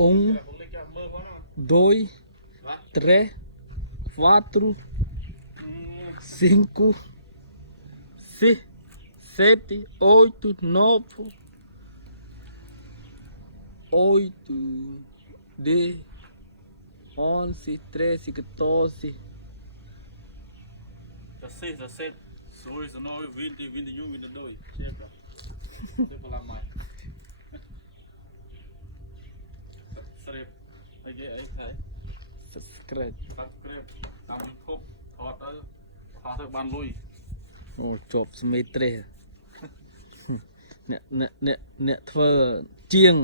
2, 3, 4, 5, 6, 7, 8, 9, 10, 11, 13, 14. 16, 17, 18, 20, 21, 22. Sempre. Sempre falar mais. Srep. Aí, aí. Subscribe. Subscribe.តាម YouTube ថតទៅបានលុយ អូជាប់ស្មេត្រេះអ្នកធ្វើជាង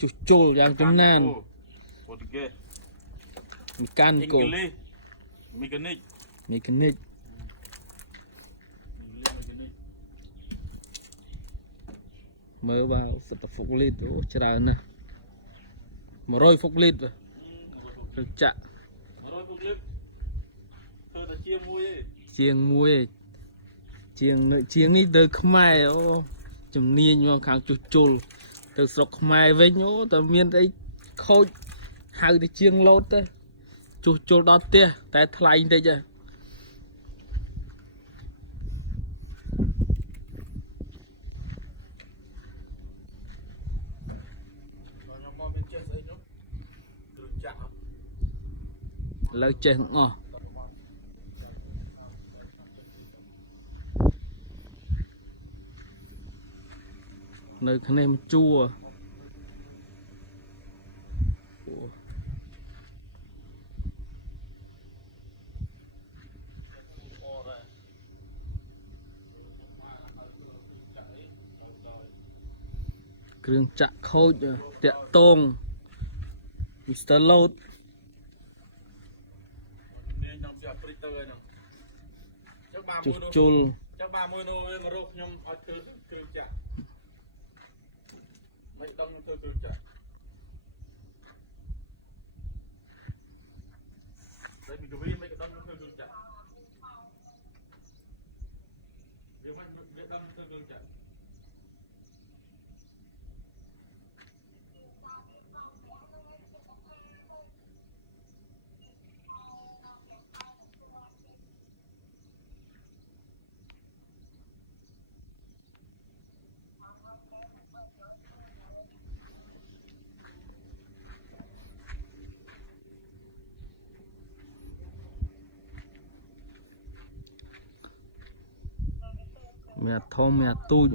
ជួសជុលយ៉ាងចំណាន ប៉ូទុយហ្គេស មីកាន់កូ មេកានិក មើលបាទសិតតែហ្វុកលីតអូច្រើនណាស់100ហ្វុកលីតទៅចាក់100ហ្វុកលីតធ្វើតែជាងមួយឯង ជាងនេះទៅខ្មែរអូជំនាញមកខាងជួសជុលទៅស្រុកខ្មែរវិញអូតែមានអីខូចហៅទៅជាងលោតទៅជួសជុលដល់ផ្ទះតែថ្លៃបន្តិចហ៎លើចេះអស់នៅគ្នាមជួគ្រឿងចាក់ខូចតាក់តង Mr. Load ជួសជុល ចាំបាមួយនោះមករកខ្ញុំឲ្យធ្វើគ្រឿងចាក់មិនដឹងធ្វើគ្រឿងចាក់តែពីកវីមិនដឹងធ្វើគ្រឿងចាក់វាមិនវាដឹងធ្វើគ្រឿងចាក់មានធំមានទូច